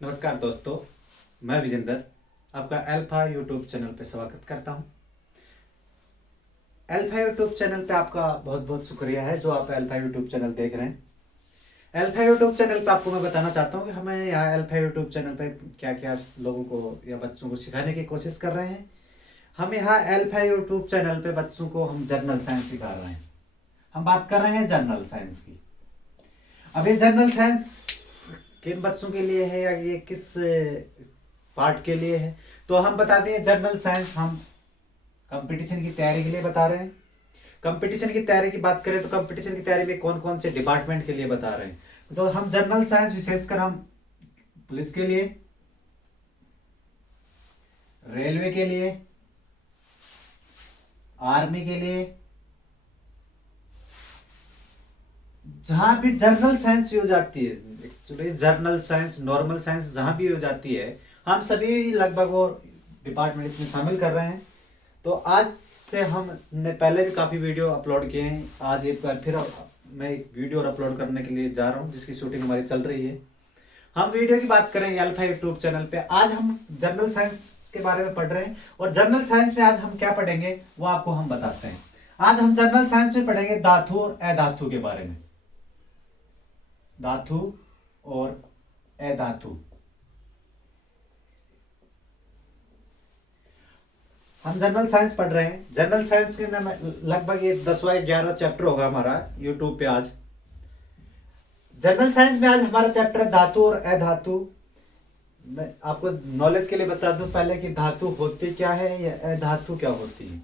नमस्कार दोस्तों, मैं विजेंद्र आपका अल्फा यूट्यूब चैनल पे स्वागत करता हूं। अल्फा यूट्यूब चैनल पे आपका बहुत बहुत शुक्रिया है जो आप अल्फा यूट्यूब चैनल देख रहे हैं। अल्फा यूट्यूब चैनल पे आपको मैं बताना चाहता हूं कि हमें यहाँ अल्फा यूट्यूब चैनल पे क्या क्या लोगों को या बच्चों को सिखाने की कोशिश कर रहे हैं। हम यहाँ अल्फा यूट्यूब चैनल पे बच्चों को हम जनरल साइंस सिखा रहे हैं। हम बात कर रहे हैं जनरल साइंस की। अब ये जनरल साइंस किन बच्चों के लिए है या ये किस पार्ट के लिए है, तो हम बताते हैं जनरल साइंस हम कंपटीशन की तैयारी के लिए बता रहे हैं। कंपटीशन की तैयारी की बात करें तो कंपटीशन की तैयारी में कौन कौन से डिपार्टमेंट के लिए बता रहे हैं। तो हम जनरल साइंस विशेषकर हम पुलिस के लिए, रेलवे के लिए, आर्मी के लिए, जहां भी जनरल साइंस हो जाती है, actually general science normal science जहां भी हो जाती है, हम सभी लगभग वो डिपार्टमेंट इसमें शामिल कर रहे हैं। तो आज से हमने पहले भी काफ़ी वीडियो अपलोड किए हैं। आज एक बार फिर मैं एक वीडियो अपलोड करने के लिए जा रहा हूं जिसकी शूटिंग हमारी चल रही है। हम वीडियो की बात करें अल्फा यूट्यूब चैनल पे। आज हम जनरल साइंस के बारे में पढ़ रहे हैं और जनरल साइंस में आज हम क्या पढ़ेंगे वो आपको हम बताते हैं। आज हम जनरल साइंस में पढ़ेंगे धातु और अधातु के बारे में। धातु और अधातु हम जनरल साइंस पढ़ रहे हैं। जनरल साइंस के में लगभग ये 10वां 11वां चैप्टर होगा हमारा यूट्यूब पे। आज जनरल साइंस में आज हमारा चैप्टर है धातु और अधातु। मैं आपको नॉलेज के लिए बता दूं पहले कि धातु होती क्या है या अधातु क्या होती है।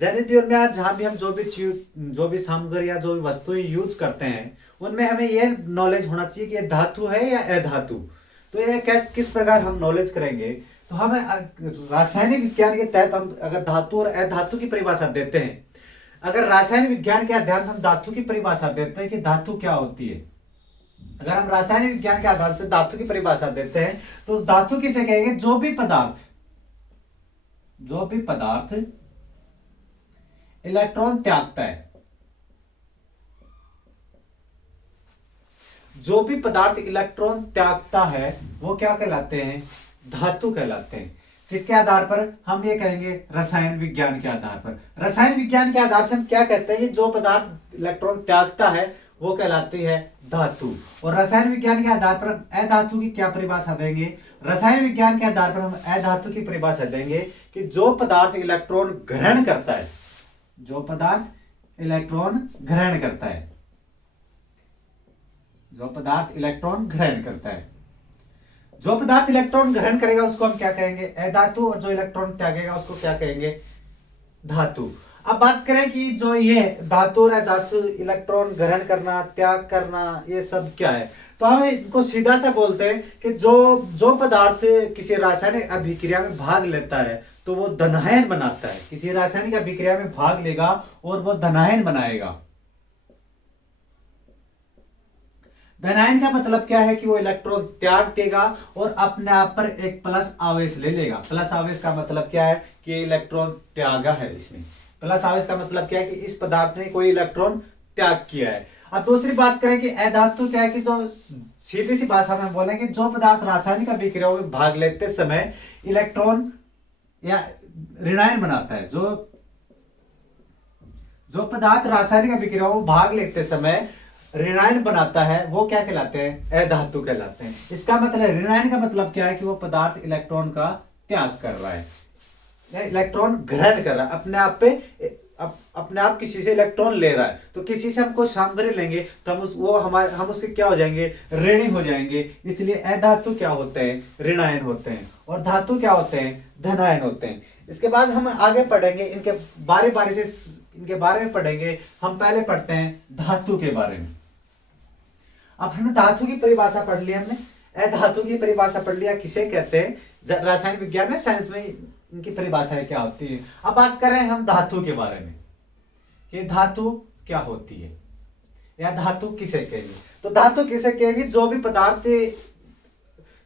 दैनिक जीवन में आज जहां भी हम जो भी सामग्री या जो भी वस्तुएं यूज करते हैं उनमें हमें यह नॉलेज होना चाहिए कि ये धातु है या अधातु। तो ये किस प्रकार हम नॉलेज करेंगे, तो हम रासायनिक विज्ञान के तहत हम अगर धातु और अधातु की परिभाषा देते हैं, अगर रासायनिक विज्ञान के आधार पर हम धातु की परिभाषा देते हैं कि धातु क्या होती है, अगर हम रासायनिक विज्ञान के आधार पर धातु की परिभाषा देते हैं तो धातु किसे कहेंगे, जो भी पदार्थ इलेक्ट्रॉन त्यागता है, जो भी पदार्थ इलेक्ट्रॉन त्यागता है वो क्या कहलाते हैं, धातु कहलाते हैं। किसके आधार पर, हम ये कहेंगे रसायन विज्ञान के आधार पर। रसायन विज्ञान के आधार से हम क्या कहते हैं कि जो पदार्थ इलेक्ट्रॉन त्यागता है वो कहलाती है धातु। और रसायन विज्ञान के आधार पर अधातु की क्या परिभाषा देंगे, रसायन विज्ञान के आधार पर हम अधातु की परिभाषा देंगे कि जो पदार्थ इलेक्ट्रॉन ग्रहण करता है, जो पदार्थ इलेक्ट्रॉन ग्रहण करता है, जो पदार्थ इलेक्ट्रॉन ग्रहण करता है, जो पदार्थ इलेक्ट्रॉन ग्रहण करेगा उसको हम क्या कहेंगे, अधातु। और जो इलेक्ट्रॉन त्यागेगा उसको क्या कहेंगे, धातु। अब बात करें कि जो ये धातु और अधातु, इलेक्ट्रॉन ग्रहण करना, त्याग करना, ये सब क्या है, तो हम इनको सीधा सा बोलते हैं कि जो पदार्थ किसी रासायनिक अभिक्रिया में भाग लेता है तो वो धनायन बनाता है। किसी रासायनिक अभिक्रिया में भाग लेगा और वो धनायन बनाएगा। धनायन का मतलब क्या है कि वो इलेक्ट्रॉन त्याग देगा और अपने आप पर एक प्लस आवेश ले लेगा। प्लस आवेश का मतलब क्या है कि इलेक्ट्रॉन त्यागा है इसने। प्लस आवेश का मतलब क्या है कि इस पदार्थ ने कोई इलेक्ट्रॉन त्याग किया है। अब दूसरी बात करें कि अधातु क्या है, कि जो सीधी सी भाषा में बोलेंगे जो पदार्थ रासायनिक अभिक्रियाओं में भाग लेते समय इलेक्ट्रॉन या ऋणायन बनाता है, जो पदार्थ रासायनिक अभिक्रियाओं में भाग लेते समय ऋणायन बनाता है वो क्या कहलाते हैं, अधातु कहलाते हैं। इसका मतलब ऋणायन का मतलब क्या है कि वो पदार्थ इलेक्ट्रॉन का त्याग कर रहा है, इलेक्ट्रॉन ग्रहण कर रहा है, अपने आप किसी से इलेक्ट्रॉन ले रहा है। तो किसी से हमको सामग्री लेंगे तो हम उसके क्या हो जाएंगे, ऋणी हो जाएंगे। इसलिए अधातु क्या होते हैं, ऋणायन होते हैं, और धातु क्या होते हैं, धनायन होते हैं। इसके बाद हम आगे पढ़ेंगे, इनके बारे में पढ़ेंगे। हम पहले पढ़ते हैं धातु के बारे में। अब हमने धातु की परिभाषा पढ़ ली, हमने अधातु की परिभाषा पढ़ लिया, किसे कहते हैं, रासायनिक विज्ञान में, साइंस में इनकी परिभाषाएं क्या होती है। अब बात कर रहे हैं हम धातु के बारे में कि धातु क्या होती है या धातु किसे कहेंगे। तो धातु किसे कहेंगे, जो भी पदार्थ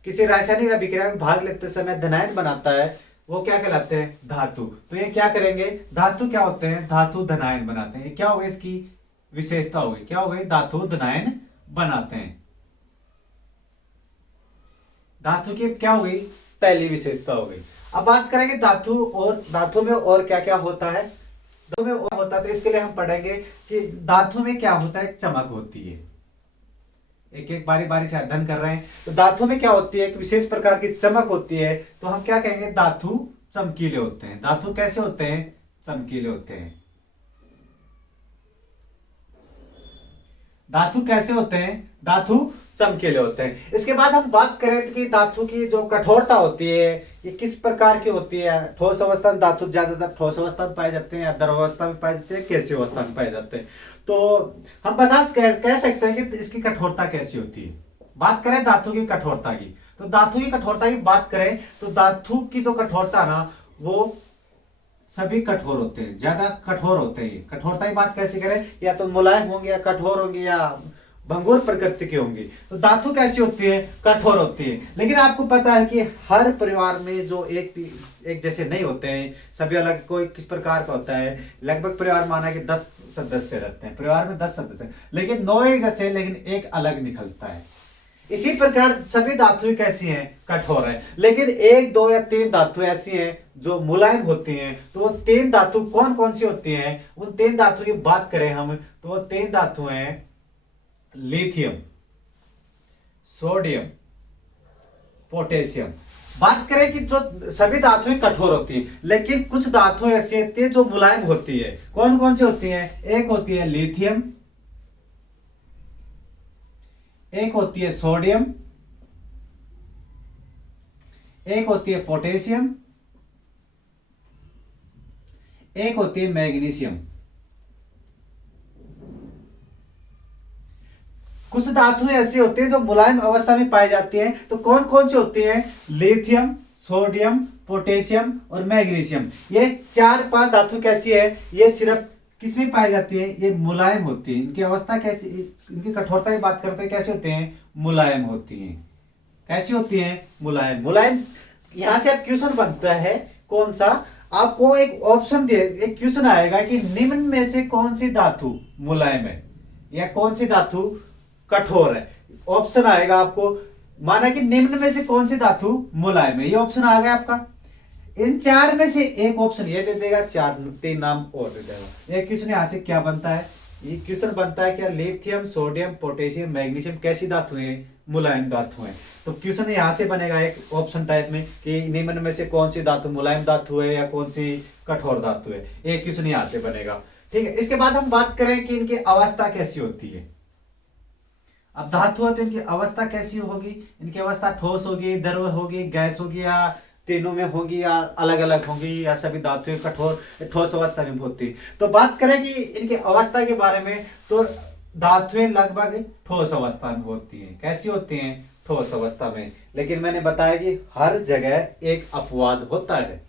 किसी रासायनिक अभिक्रिया में भाग लेते समय धनायन बनाता है वो क्या कहलाते हैं, धातु। तो ये क्या करेंगे, धातु क्या होते हैं, धातु धनायन बनाते हैं। क्या होगा, इसकी विशेषता होगी, क्या होगी, धातु धनायन बनाते हैं। धातु की क्या हो गई, पहली विशेषता हो गई। अब बात करेंगे धातु, और धातु में और क्या क्या होता है। धातु में और होता है, तो इसके लिए हम पढ़ेंगे कि धातु में क्या होता है, चमक होती है। एक एक बारी बारी से अध्ययन कर रहे हैं। तो धातु में क्या होती है, एक विशेष प्रकार की चमक होती है, तो हम क्या कहेंगे, धातु चमकीले होते हैं। धातु कैसे होते हैं, चमकीले होते हैं। धातु कैसे होते हैं, धातु चमकीले होते हैं। इसके बाद हम बात करें कि धातु की जो कठोरता होती है, ये किस प्रकार की होती है। ठोस अवस्था में धातु ज्यादातर ठोस अवस्था में पाए जाते हैं, या द्रव अवस्था में पाए जाते हैं, गैसीय अवस्था में पाए जाते हैं। तो हम कह सकते हैं कि इसकी कठोरता कैसी होती है। बात करें धातु की कठोरता की, तो धातु की कठोरता की बात करें तो धातु की जो कठोरता ना, वो सभी कठोर होते हैं, ज्यादा कठोर होते हैं। कठोरता की बात कैसे करें, या तो मुलायम होंगे, या कठोर होंगे, या भंगुर प्रकृति की होंगी। तो धातु कैसी होती है, कठोर होती है। लेकिन आपको पता है कि हर परिवार में जो एक जैसे नहीं होते हैं, सभी अलग, कोई किस प्रकार का होता है। लगभग परिवार माना कि 10 सदस्य रहते हैं, परिवार में 10 सदस्य, लेकिन 9 एक जैसे, लेकिन एक अलग निकलता है। इसी प्रकार सभी धातुएं कैसी हैं, कठोर है। लेकिन 1, 2 या 3 धातु ऐसी हैं जो मुलायम होती हैं। तो वो 3 धातु कौन कौन सी होती हैं, उन 3 धातु की बात करें हम, तो वो 3 धातु हैं लिथियम, सोडियम, पोटेशियम। बात करें कि जो सभी धातुएं कठोर होती हैं, लेकिन कुछ धातुएं ऐसी होती हैं जो मुलायम होती है। कौन कौन सी होती हैं, एक होती है लिथियम, एक होती है सोडियम, एक होती है पोटेशियम, एक होती है मैग्नीशियम। कुछ धातुएं ऐसी होती हैं जो मुलायम अवस्था में पाई जाती हैं। तो कौन कौन सी होती हैं, लिथियम, सोडियम, पोटेशियम और मैग्नीशियम। ये 4-5 धातु कैसी है, ये सिर्फ किसमें पाई जाती है, ये मुलायम होती है। इनकी अवस्था कैसी, इनकी कठोरता की बात करते हैं, कैसे होते हैं, मुलायम होती हैं। कैसी होती हैं, मुलायम। मुलायम, यहां से अब क्वेश्चन बनता है कौन सा, आपको एक ऑप्शन दिए, एक क्वेश्चन आएगा कि निम्न में से कौन सी धातु मुलायम है, या कौन सी धातु कठोर है। ऑप्शन आएगा आपको, माना कि निम्न में से कौन सी धातु मुलायम है, ये ऑप्शन आ गया आपका। इन 4 में से एक ऑप्शन ये दे देगा, 3 नाम और दे देगा। ये क्वेश्चन यहां से क्या बनता है, ये क्वेश्चन बनता है क्या, लिथियम, सोडियम, पोटेशियम, मैग्नीशियम कैसी धातु है, मुलायम धातु है। तो क्वेश्चन यहां से बनेगा एक ऑप्शन टाइप में कि निम्न में से कौन सी धातु मुलायम धातु है, या कौन सी कठोर धातु है। एक क्वेश्चन यहां से बनेगा, ठीक है। इसके बाद हम बात करें कि इनकी अवस्था कैसी होती है। अब धातु है तो इनकी अवस्था कैसी होगी, इनकी अवस्था ठोस होगी, द्रव होगी, गैस होगी, या तीनों में होगी, या अलग अलग होगी, या सभी धातुएं कठोर ठोस अवस्था में होती। तो बात करें कि इनकी अवस्था के बारे में, तो धातुएं लगभग ठोस अवस्था में होती हैं। कैसी होती हैं, ठोस अवस्था में। लेकिन मैंने बताया कि हर जगह एक अपवाद होता है।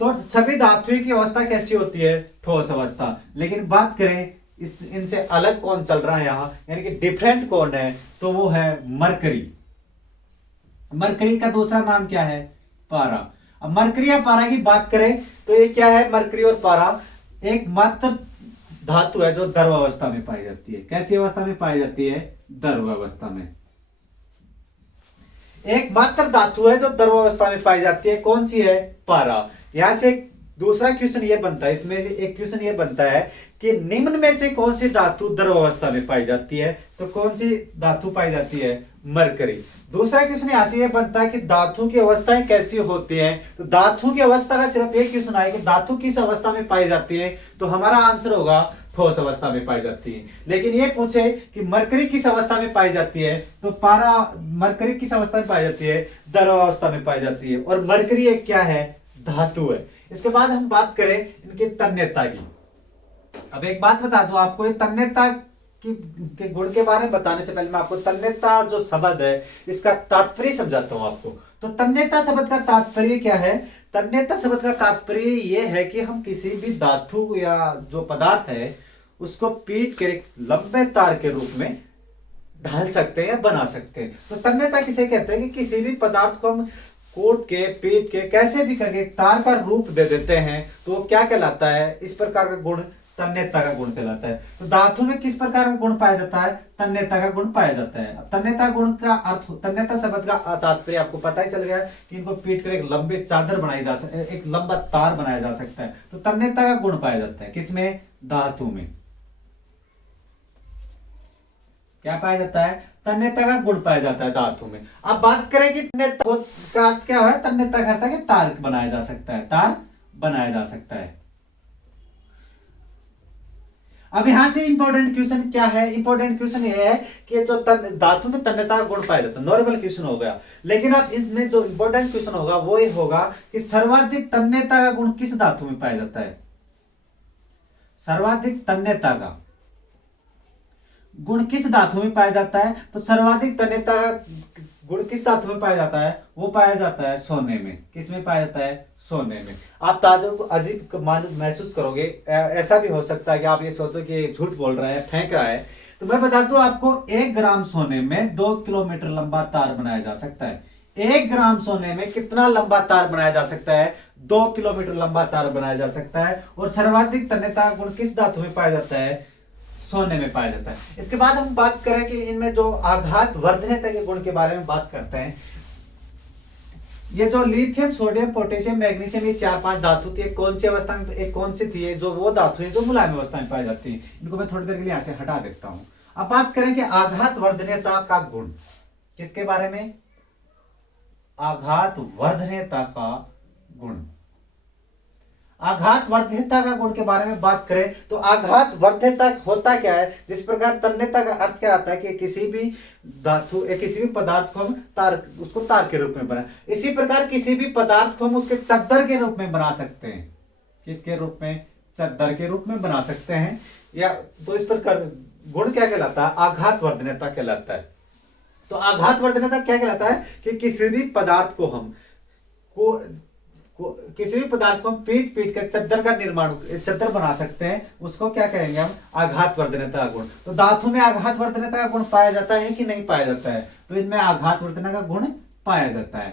तो सभी धातुएं की अवस्था कैसी होती है, ठोस अवस्था। लेकिन बात करें इनसे अलग कौन चल रहा है यहाँ, यानी कि डिफरेंट कौन है, तो वो है मरकरी। मरकरी का दूसरा नाम क्या है, पारा। अब मरकरी या पारा की बात करें तो ये क्या है, मरकरी और पारा एकमात्र धातु है जो द्रव अवस्था में पाई जाती है। कैसी अवस्था में पाई जाती है, द्रव अवस्था में। एकमात्र धातु है जो द्रव अवस्था में पाई जाती है। कौन सी है, पारा। यहां से दूसरा क्वेश्चन ये बनता है, इसमें एक क्वेश्चन ये बनता है कि निम्न में से कौन सी धातु द्रव अवस्था में पाई जाती है। तो कौन सी धातु पाई जाती है, मरकरी। दूसरा क्वेश्चन यहां से ये बनता है कि धातु की अवस्थाएं कैसी होती हैं। तो धातु की अवस्था का सिर्फ एक क्वेश्चन आएगा कि धातु किस अवस्था में पाई जाती है, तो हमारा आंसर होगा ठोस अवस्था में पाई जाती है। लेकिन ये पूछे कि मरकरी किस अवस्था में पाई जाती है, तो पारा मरकरी किस अवस्था में पाई जाती है, द्रव अवस्था में पाई जाती है। और मरकरी एक क्या है, धातु है। इसके बाद हम बात करें इनकी तन्यता की। अब एक बात बता दूं आपको, ये तन्यता के गुण के बारे में बताने से पहले मैं आपको तन्यता जो शब्द है इसका तात्पर्य समझाता हूं आपको। तो तन्यता शब्द का तात्पर्य क्या है, तन्यता शब्द का तात्पर्य ये है कि हम किसी भी धातु या जो पदार्थ है उसको पीट के एक लंबे तार के रूप में ढाल सकते हैं या बना सकते हैं। तो तन्यता किसे कहते हैं कि किसी भी पदार्थ को हम कोट के पीट के कैसे भी करके तार का रूप दे देते हैं, तो वो क्या कहलाता है, इस प्रकार का गुण तन्यता का गुण कहलाता है। तो धातु में किस प्रकार का गुण पाया जाता है? तन्यता का गुण पाया जाता है। अब तन्यता गुण का अर्थ, तन्यता शब्द का तात्पर्य आपको पता ही चल गया कि इनको पीट कर एक लंबे चादर बनाई जा सकती है, एक लंबा तार बनाया जा सकता है। तो तन्यता का गुण पाया जाता है किसमें? धातु में। क्या पाया जाता है? तन्यता का गुण पाया जाता है धातु में। अब बात करें कि तन्यता का अर्थ क्या है? तन्यता करता है कि तार बनाया जा सकता है, तार बनाया जा सकता है। अब यहां से इंपॉर्टेंट क्वेश्चन क्या है? इंपॉर्टेंट क्वेश्चन ये है कि जो धातु में तन्यता का गुण पाया जाता है, नॉर्मल क्वेश्चन हो गया। लेकिन अब इसमें जो इंपॉर्टेंट क्वेश्चन होगा वो ये होगा कि सर्वाधिक तन्यता का गुण किस धातु में पाया जाता है? सर्वाधिक तन्यता का गुण किस धातु में पाया जाता है? तो सर्वाधिक तन्यता का गुण किस धातु में पाया जाता है? वो पाया जाता है सोने में। किस में पाया जाता है? सोने में। आप ताजों को अजीब महसूस करोगे। ऐसा भी हो सकता है कि आप ये सोचो कि झूठ बोल रहा है, फेंक रहा है। तो मैं बता दूं आपको, 1 ग्राम सोने में 2 किलोमीटर लंबा तार बनाया जा सकता है। 1 ग्राम सोने में कितना लंबा तार बनाया जा सकता है? 2 किलोमीटर लंबा तार बनाया जा सकता है। और सर्वाधिक तन्यता का गुण किस धातु में पाया जाता है? सोने में पाया जाता है। इसके बाद हम बात करें कि इनमें जो आघात वर्धनीयता के गुण के बारे में बात करते हैं। ये जो लिथियम, सोडियम, पोटेशियम, मैग्नीशियम, ये 4-5 धातु थी, कौन सी अवस्था में, एक कौन सी थी? जो वो धातु है जो मुलायम अवस्था में पाई जाती है। इनको मैं थोड़ी देर के लिए यहाँ से हटा देता हूं। अब बात करें कि आघात वर्धनीयता का गुण, किसके बारे में? आघात वर्धनीयता का गुण। आघात वर्धनीयता का गुण के बारे में बात करें तो आघात वर्धनीयता होता क्या है? जिस प्रकार तन्यता का अर्थ क्या आता है कि किसी भी धातु या किसी भी पदार्थ को हम उसको तार के रूप में बना, इसी प्रकार किसी भी पदार्थ को हम उसके चद्दर के रूप में बना सकते हैं। किसके रूप में? चद्दर के रूप में बना सकते हैं। या तो इस प्रकार गुण क्या कहलाता है? आघात वर्धनीयता कहलाता है। तो आघात वर्धनीयता क्या कहलाता है कि किसी भी पदार्थ को हम किसी भी पदार्थ को हम पीट पीट कर चद्दर का निर्माण, चद्दर बना सकते हैं। उसको क्या कहेंगे हम? आघात वर्धनीयता का गुण। तो धातु में आघात वर्धनीयता का गुण पाया जाता है कि नहीं पाया जाता है? तो इनमें आघात वर्धनीयता का गुण पाया जाता है।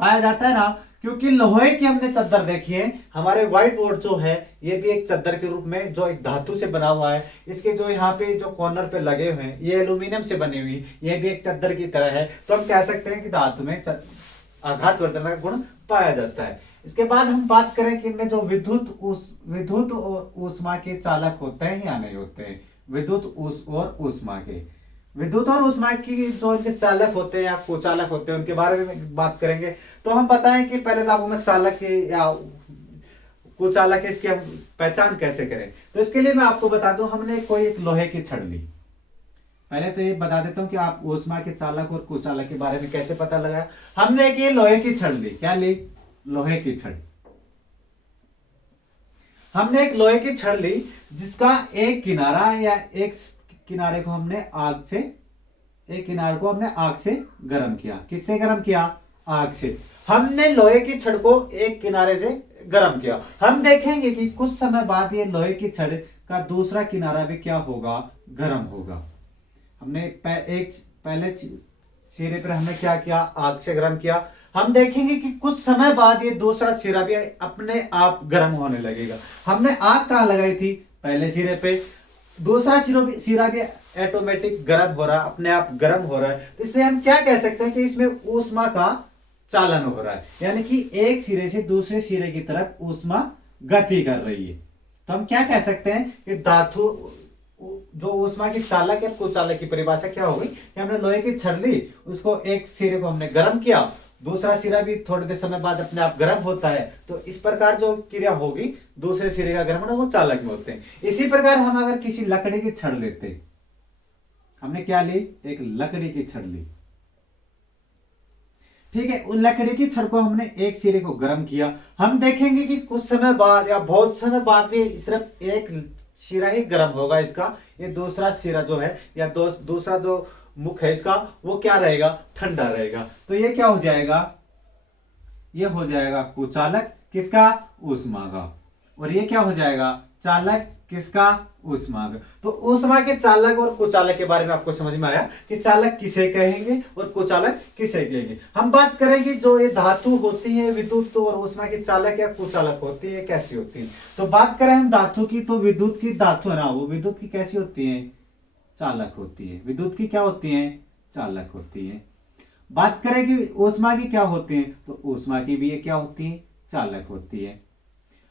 पाया जाता है ना, क्योंकि लोहे की हमने चद्दर देखी है। हमारे व्हाइट बोर्ड जो है ये भी एक चद्दर के रूप में जो एक धातु से बना हुआ है। इसके जो यहाँ पे जो कॉर्नर पे लगे हुए हैं ये एल्यूमिनियम से बनी हुई, ये भी एक चद्दर की तरह है। तो हम कह सकते हैं कि धातु में आघात वर्धनीयता का गुण पाया जाता है। इसके बाद हम बात करें कि इनमें जो विद्युत और ऊष्मा के चालक होते हैं या नहीं होते हैं। विद्युत और ऊष्मा के, विद्युत और ऊष्मा की जो इनके चालक होते हैं या कुचालक होते हैं उनके बारे में बात करेंगे। तो हम बताएं कि पहले तो आपको मैं चालक के या कुचालक है इसकी हम पहचान कैसे करें। तो इसके लिए मैं आपको बता दूं, हमने कोई एक लोहे की छड़ ली। पहले तो ये बता देता हूं कि आप ऊष्मा के चालक और कुचालक के बारे में कैसे पता लगाया। हमने एक ये लोहे की छड़ ली। क्या ली? लोहे की छड़। हमने एक लोहे की छड़ ली जिसका एक किनारा या एक किनारे को हमने आग से, एक किनारे को हमने आग से गर्म किया। किससे गर्म किया? आग से। हमने लोहे की छड़ को एक किनारे से गर्म किया। हम देखेंगे कि कुछ समय बाद ये लोहे की छड़ का दूसरा किनारा भी क्या होगा? गर्म होगा। हमने एक पहले सिरे पर हमने क्या किया? आग से गर्म किया। हम देखेंगे कि कुछ समय बाद ये दूसरा सिरा भी अपने आप गर्म होने लगेगा। हमने आग कहाँ लगाई थी? पहले सिरे पे। दूसरा सिरा भी ऑटोमेटिक गर्म हो रहा है, अपने आप गर्म हो रहा है। इससे हम क्या कह सकते हैं कि इसमें ऊष्मा का चालन हो रहा है, यानी कि एक सिरे से दूसरे सिरे की तरफ ऊष्मा गति कर रही है। तो हम क्या कह सकते हैं कि धातु जो ऊष्मा की चालक या कुचालक की परिभाषा क्या होगी कि हमने लोहे की छड़ ली, उसको एक सिरे को हमने गर्म किया, दूसरा सिरा भी थोड़ी देर समय बाद अपने आप गर्म होता है। तो इस प्रकार जो क्रिया होगी दूसरे सिरे का गर्म होना वो चालक में होते हैं। इसी प्रकार हम अगर किसी लकड़ी की छड़ लेते, हमने क्या ली? एक लकड़ी की छड़ ली। ठीक है, उन लकड़ी की छड़ को हमने एक सिरे को गर्म किया। हम देखेंगे कि कुछ समय बाद या बहुत समय बाद भी सिर्फ एक सिरा ही गर्म होगा इसका। ये दूसरा सिरा जो है या दूसरा जो मुख है इसका वो क्या रहेगा? ठंडा रहेगा। तो ये क्या हो जाएगा? ये हो जाएगा कुचालक। किसका? ऊष्मा का। और ये क्या हो जाएगा, चालक किसका, ऊष्मा का। तो ऊष्मा के चालक और कुचालक के बारे में आपको समझ में आया कि चालक किसे कहेंगे और कुचालक किसे कहेंगे। हम बात करेंगे जो ये धातु होती है विद्युत और ऊष्मा की चालक या कुचालक होती है, कैसी होती है। तो बात करें हम धातु की, तो विद्युत की धातु है ना, वो विद्युत की कैसी होती है, चालक होती है। विद्युत की क्या होती है, चालक होती है। बात करें कि ऊष्मा की क्या होती है, तो ऊष्मा की भी ये क्या होती है, चालक होती है।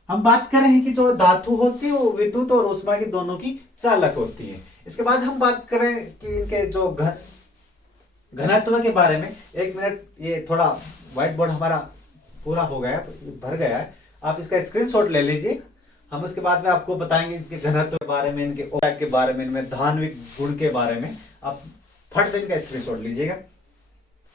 हम बात कर रहे हैं कि जो धातु होती है वो विद्युत और ऊष्मा की दोनों की चालक होती है। इसके बाद हम बात करें कि इनके जो घनत्व के बारे में। एक मिनट, ये थोड़ा व्हाइट बोर्ड हमारा पूरा हो गया है, भर गया है, आप इसका स्क्रीनशॉट ले लीजिए। हम उसके बाद में आपको बताएंगे इनके घनत्व के बारे में, इनके ऑक्साइड के बारे में, इनमें धान्विक गुण के बारे में। आप फट से इनका स्क्रीनशॉट लीजिएगा।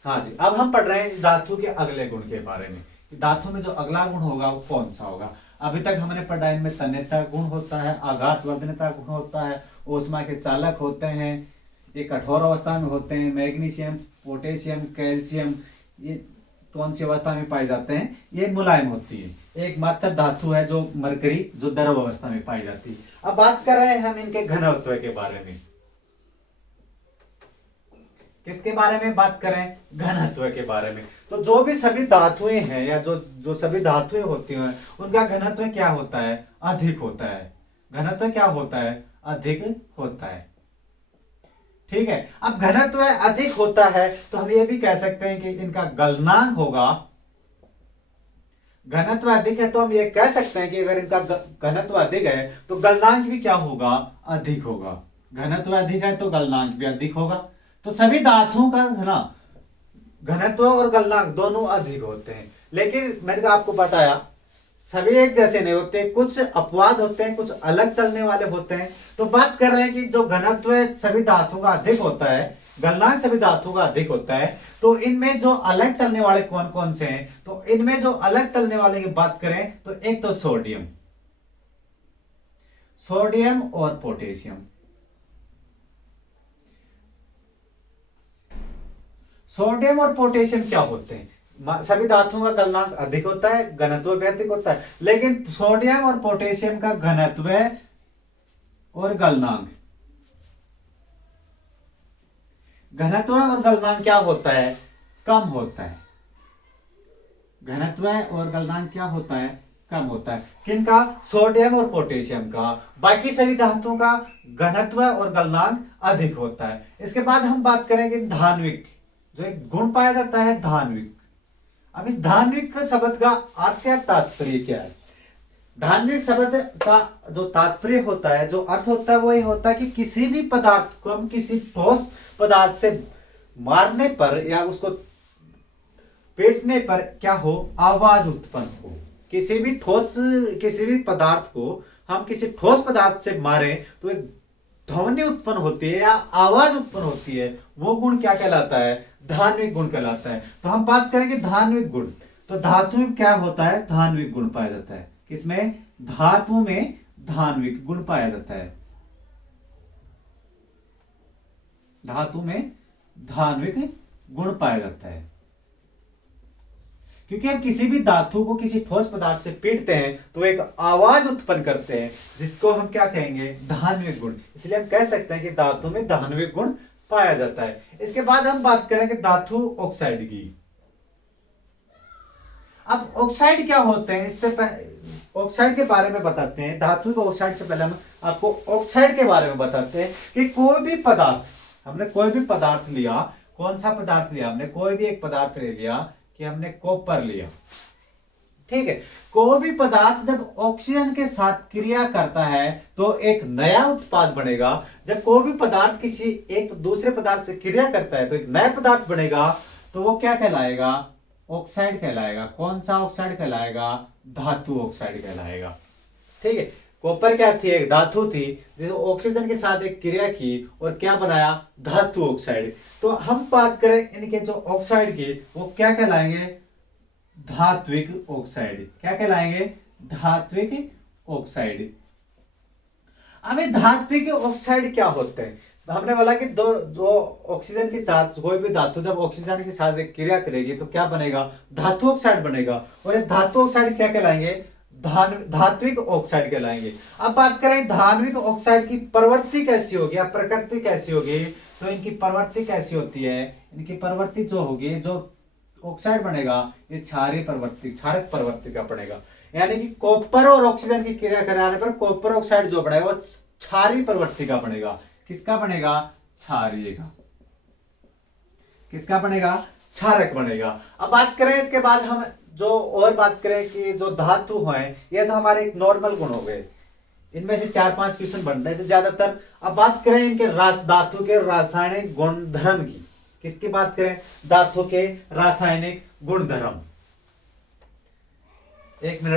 हाँ जी, अब हम पढ़ रहे हैं धातु के अगले गुण के बारे में। धातु में जो अगला गुण होगा वो कौन सा होगा। अभी तक हमने पढ़ा इनमें तन्यता गुण होता है, आघात वर्धनता गुण होता है, ऊष्मा के चालक होते हैं, ये कठोर अवस्था में होते हैं, मैग्नीशियम, पोटेशियम, कैल्शियम, ये कौन सी अवस्था में पाए जाते हैं, ये मुलायम होती है। एक मात्र धातु है जो मरकरी, जो द्रव अवस्था में पाई जाती है। अब बात कर रहे हैं हम इनके घनत्व के बारे में। किसके बारे में बात करें, घनत्व के बारे में। तो जो भी सभी धातुएं हैं या जो सभी धातुएं होती हैं उनका घनत्व क्या होता है, अधिक होता है। घनत्व क्या होता है, अधिक होता है। ठीक है, अब घनत्व अधिक होता है तो हम ये भी कह सकते हैं कि इनका गलनांक होगा। घनत्व अधिक है तो हम ये कह सकते हैं कि अगर इनका घनत्व अधिक है तो गलनांक भी क्या होगा, अधिक होगा। घनत्व अधिक है तो गलनांक भी अधिक होगा। तो सभी धातुओं का है ना घनत्व और गलनांक दोनों अधिक होते हैं। लेकिन मैंने आपको बताया सभी एक जैसे नहीं होते, कुछ अपवाद होते हैं, कुछ अलग चलने वाले होते हैं। तो बात कर रहे हैं कि जो घनत्व सभी धातुओं का अधिक होता है, गलनांक सभी धातुओं का अधिक होता है, तो इनमें जो अलग चलने वाले कौन कौन से हैं। तो इनमें जो अलग चलने वाले की बात करें तो एक तो सोडियम, सोडियम और पोटेशियम। सोडियम और पोटेशियम क्या होते हैं, सभी धातुओं का गलनांक अधिक होता है, घनत्व भी अधिक होता है। लेकिन सोडियम और पोटेशियम का घनत्व और गलनांक, घनत्व और गलनांक क्या होता है, कम होता है। घनत्व और गलनांक क्या होता है, कम होता है। किनका, सोडियम और पोटेशियम का। बाकी सभी धातुओं का घनत्व और गलनांक अधिक होता है। इसके बाद हम बात करेंगे धान्विक, जो एक गुण पाया जाता है धान्विक। अब इस धान्विक शब्द का अर्थ या तात्पर्य क्या है। धान्विक शब्द का जो तात्पर्य होता है, जो अर्थ होता है, वो ये होता है कि किसी भी पदार्थ को हम किसी ठोस पदार्थ से मारने पर या उसको पीटने पर क्या हो, आवाज उत्पन्न हो। किसी भी पदार्थ को हम किसी ठोस पदार्थ से मारे तो एक ध्वनि उत्पन्न होती है या आवाज उत्पन्न होती है, वो गुण क्या कहलाता है, धान्विक गुण कहलाता है। तो हम बात करेंगे धान्विक गुण। तो धातु में क्या होता है, धान्विक गुण पाया जाता है। किसमें, धातु में धान्विक गुण पाया जाता है। धातु में धान्विक गुण पाया जाता है क्योंकि हम किसी भी धातु को किसी ठोस पदार्थ से पीटते हैं तो एक आवाज उत्पन्न करते हैं, जिसको हम क्या कहेंगे, धान्विक गुण। इसलिए हम कह सकते हैं कि धातु में धान्विक गुण पाया जाता है। इसके बाद हम बात करेंगे धातु ऑक्साइड की। अब ऑक्साइड क्या होते हैं, इससे ऑक्साइड के बारे में बताते हैं। धातु को ऑक्साइड से पहले हम आपको ऑक्साइड के बारे में बताते हैं कि कोई भी पदार्थ, हमने कोई भी पदार्थ लिया, कौन सा पदार्थ लिया, हमने कोई भी एक पदार्थ ले लिया कि हमने कॉपर लिया, ठीक है। कोई भी पदार्थ जब ऑक्सीजन के साथ क्रिया करता है तो एक नया उत्पाद बनेगा। जब कोई भी पदार्थ किसी एक दूसरे पदार्थ से क्रिया करता है तो एक नया पदार्थ बनेगा, तो वो क्या कहलाएगा, ऑक्साइड कहलाएगा। कौन सा ऑक्साइड कहलाएगा, धातु ऑक्साइड कहलाएगा, ठीक है। कॉपर क्या थी, एक धातु थी जिसे ऑक्सीजन के साथ एक क्रिया की और क्या बनाया, धातु ऑक्साइड। तो हम बात करें इनके जो ऑक्साइड की, वो क्या कहलाएंगे, धात्विक ऑक्साइड। क्या कहलाएंगे, धात्विक ऑक्साइड। अब ये धात्विक ऑक्साइड क्या होते हैं, हमने बोला कि जो ऑक्सीजन के साथ कोई भी धातु जब ऑक्सीजन के साथ एक क्रिया करेगी तो क्या बनेगा, धातु ऑक्साइड बनेगा। और ये धातु ऑक्साइड क्या कहलाएंगे, धात्विक ऑक्साइड कहलाएंगे। अब बात करें धात्विक ऑक्साइड की प्रवृत्ति कैसी होगी या प्रकृति कैसी होगी, तो इनकी प्रवृत्ति कैसी होती है, इनकी प्रवृत्ति जो होगी, जो ऑक्साइड बनेगा ये क्षारीय प्रवृत्ति, क्षारक प्रवृत्ति का बनेगा। यानी कि कॉपर और ऑक्सीजन की क्रिया कराने पर कॉपर ऑक्साइड जो बनेगा वो क्षारीय प्रवृत्ति का बनेगा। किसका बनेगा? क्षारीय का। किसका बनेगा? क्षारक बनेगा। अब बात करें इसके बाद हम जो और बात करें कि जो धातु हैं ये तो हमारे एक नॉर्मल गुण हो गए, इनमें से 4-5 क्वेश्चन बन रहे थे ज्यादातर। अब बात करें इनके धातु के रासायनिक गुणधर्म की। किसकी बात करें? धातु के रासायनिक गुणधर्म। 1 मिनट।